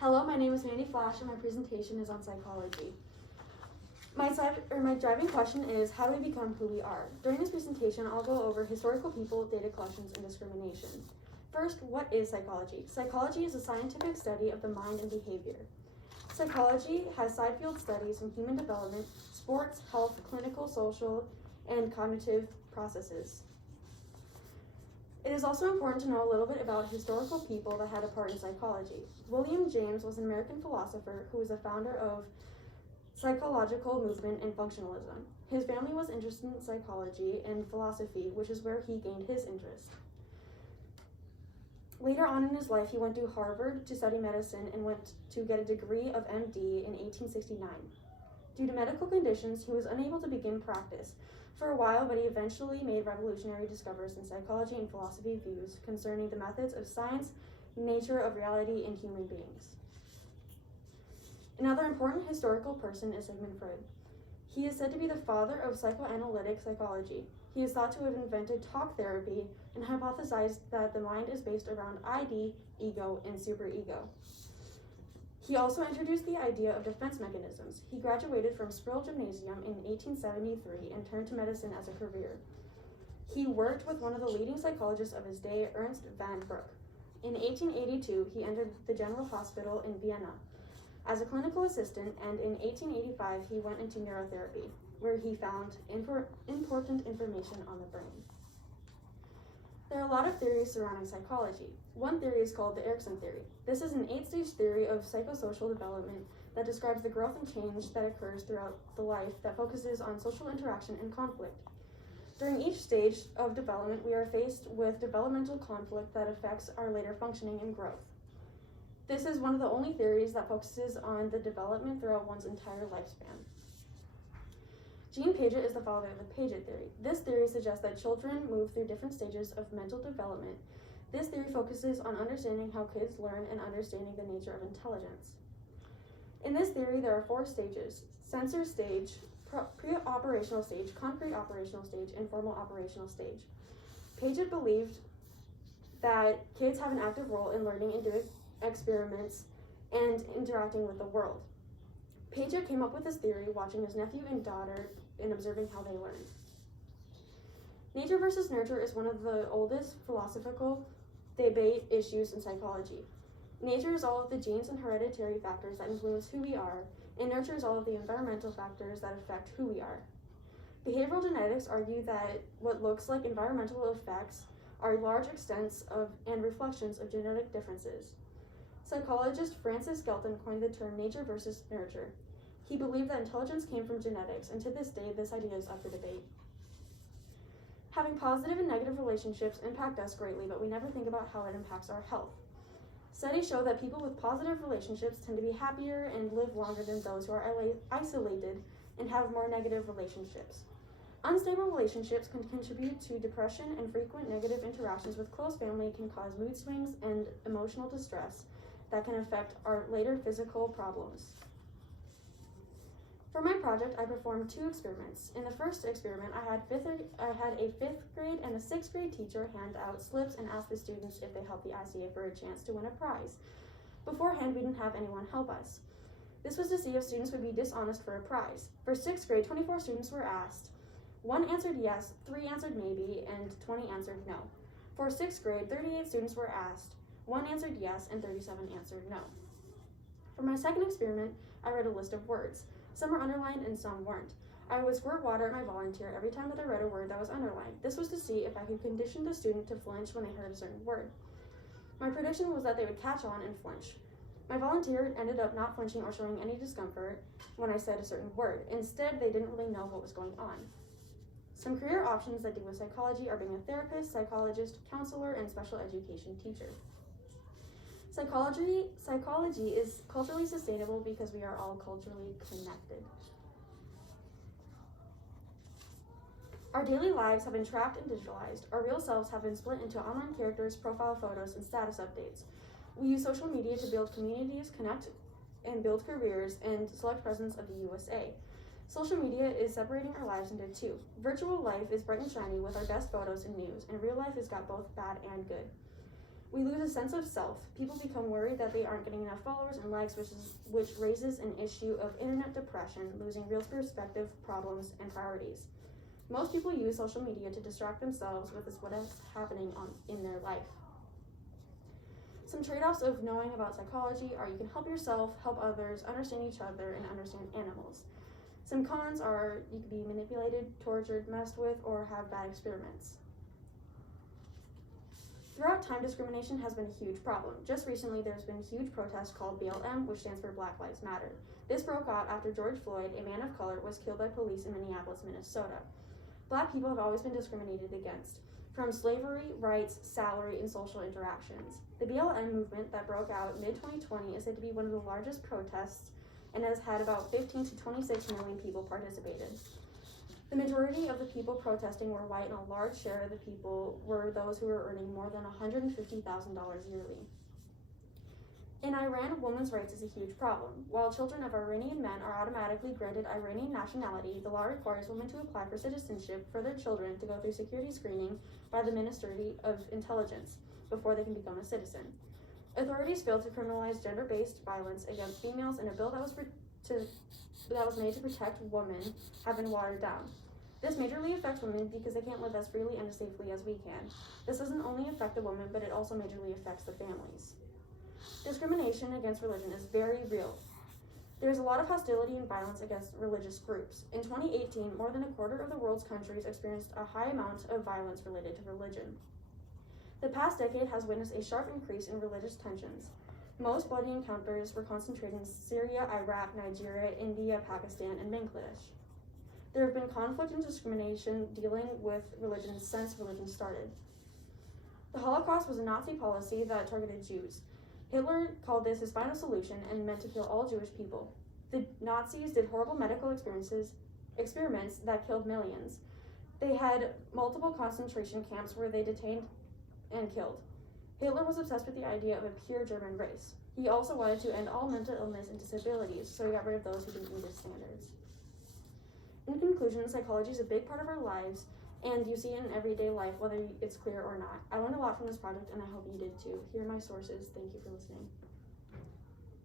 Hello, my name is Mandy Flash and my presentation is on psychology. My driving question is, how do we become who we are? During this presentation, I'll go over historical people, data collections, and discrimination. First, what is psychology? Psychology is a scientific study of the mind and behavior. Psychology has side field studies in human development, sports, health, clinical, social, and cognitive processes. It is also important to know a little bit about historical people that had a part in psychology. William James was an American philosopher who was the founder of psychological movement and functionalism. His family was interested in psychology and philosophy, which is where he gained his interest. Later on in his life, he went to Harvard to study medicine and went to get a degree of MD in 1869. Due to medical conditions, he was unable to begin practice for a while, but he eventually made revolutionary discoveries in psychology and philosophy views concerning the methods of science, nature of reality, and human beings. Another important historical person is Sigmund Freud. He is said to be the father of psychoanalytic psychology. He is thought to have invented talk therapy and hypothesized that the mind is based around ID, ego, and superego. He also introduced the idea of defense mechanisms. He graduated from Sproul Gymnasium in 1873 and turned to medicine as a career. He worked with one of the leading psychologists of his day, Ernst van Broek. In 1882, he entered the General Hospital in Vienna as a clinical assistant, and in 1885, he went into neurotherapy, where he found important information on the brain. There are a lot of theories surrounding psychology. One theory is called the Erikson theory. This is an 8-stage theory of psychosocial development that describes the growth and change that occurs throughout the life that focuses on social interaction and conflict. During each stage of development, we are faced with developmental conflict that affects our later functioning and growth. This is one of the only theories that focuses on the development throughout one's entire lifespan. Jean Piaget is the father of the Piaget theory. This theory suggests that children move through different stages of mental development. This theory focuses on understanding how kids learn and understanding the nature of intelligence. In this theory, there are 4 stages: sensor stage, pre-operational stage, concrete operational stage, and formal operational stage. Piaget believed that kids have an active role in learning and doing experiments and interacting with the world. Piaget came up with this theory watching his nephew and daughter and observing how they learned. Nature versus nurture is one of the oldest philosophical debate issues in psychology. Nature is all of the genes and hereditary factors that influence who we are, and nurture is all of the environmental factors that affect who we are. Behavioral genetics argue that what looks like environmental effects are large extents of and reflections of genetic differences. Psychologist Francis Galton coined the term nature versus nurture. He believed that intelligence came from genetics, and to this day, this idea is up for debate. Having positive and negative relationships impact us greatly, but we never think about how it impacts our health. Studies show that people with positive relationships tend to be happier and live longer than those who are isolated and have more negative relationships. Unstable relationships can contribute to depression, and frequent negative interactions with close family can cause mood swings and emotional distress that can affect our later physical problems. For my project, I performed 2 experiments. In the first experiment, I had a 5th grade and a 6th grade teacher hand out slips and ask the students if they helped the ICA for a chance to win a prize. Beforehand, we didn't have anyone help us. This was to see if students would be dishonest for a prize. For 6th grade, 24 students were asked. 1 answered yes, 3 answered maybe, and 20 answered no. For 6th grade, 38 students were asked. 1 answered yes, and 37 answered no. For my second experiment, I read a list of words. Some were underlined and some weren't. I would squirt water at my volunteer every time that I read a word that was underlined. This was to see if I could condition the student to flinch when they heard a certain word. My prediction was that they would catch on and flinch. My volunteer ended up not flinching or showing any discomfort when I said a certain word. Instead, they didn't really know what was going on. Some career options that deal with psychology are being a therapist, psychologist, counselor, and special education teacher. Psychology is culturally sustainable because we are all culturally connected. Our daily lives have been tracked and digitalized. Our real selves have been split into online characters, profile photos, and status updates. We use social media to build communities, connect, and build careers, and select presidents of the USA. Social media is separating our lives into 2. Virtual life is bright and shiny with our best photos and news, and real life has got both bad and good. We lose a sense of self. People become worried that they aren't getting enough followers and likes, which raises an issue of internet depression, losing real perspective, problems, and priorities. Most people use social media to distract themselves with what is happening in their life. Some trade-offs of knowing about psychology are you can help yourself, help others, understand each other, and understand animals. Some cons are you can be manipulated, tortured, messed with, or have bad experiments. Throughout time, discrimination has been a huge problem. Just recently, there's been a huge protest called BLM, which stands for Black Lives Matter. This broke out after George Floyd, a man of color, was killed by police in Minneapolis, Minnesota. Black people have always been discriminated against, from slavery, rights, salary, and social interactions. The BLM movement that broke out mid-2020 is said to be one of the largest protests and has had about 15 to 26 million people participated. The majority of the people protesting were white, and a large share of the people were those who were earning more than $150,000 yearly. In Iran, women's rights is a huge problem. While children of Iranian men are automatically granted Iranian nationality, the law requires women to apply for citizenship for their children to go through security screening by the Ministry of Intelligence before they can become a citizen. Authorities failed to criminalize gender-based violence against females, and a bill that was made to protect women have been watered down. This majorly affects women because they can't live as freely and as safely as we can. This doesn't only affect the women, but it also majorly affects the families. Discrimination against religion is very real. There's a lot of hostility and violence against religious groups. In 2018, more than a quarter of the world's countries experienced a high amount of violence related to religion. The past decade has witnessed a sharp increase in religious tensions. Most bloody encounters were concentrated in Syria, Iraq, Nigeria, India, Pakistan, and Bangladesh. There have been conflict and discrimination dealing with religion since religion started. The Holocaust was a Nazi policy that targeted Jews. Hitler called this his final solution and meant to kill all Jewish people. The Nazis did horrible medical experiments that killed millions. They had multiple concentration camps where they detained and killed. Hitler was obsessed with the idea of a pure German race. He also wanted to end all mental illness and disabilities, so he got rid of those who didn't meet his standards. In conclusion, psychology is a big part of our lives, and you see it in everyday life, whether it's clear or not. I learned a lot from this project, and I hope you did too. Here are my sources. Thank you for listening.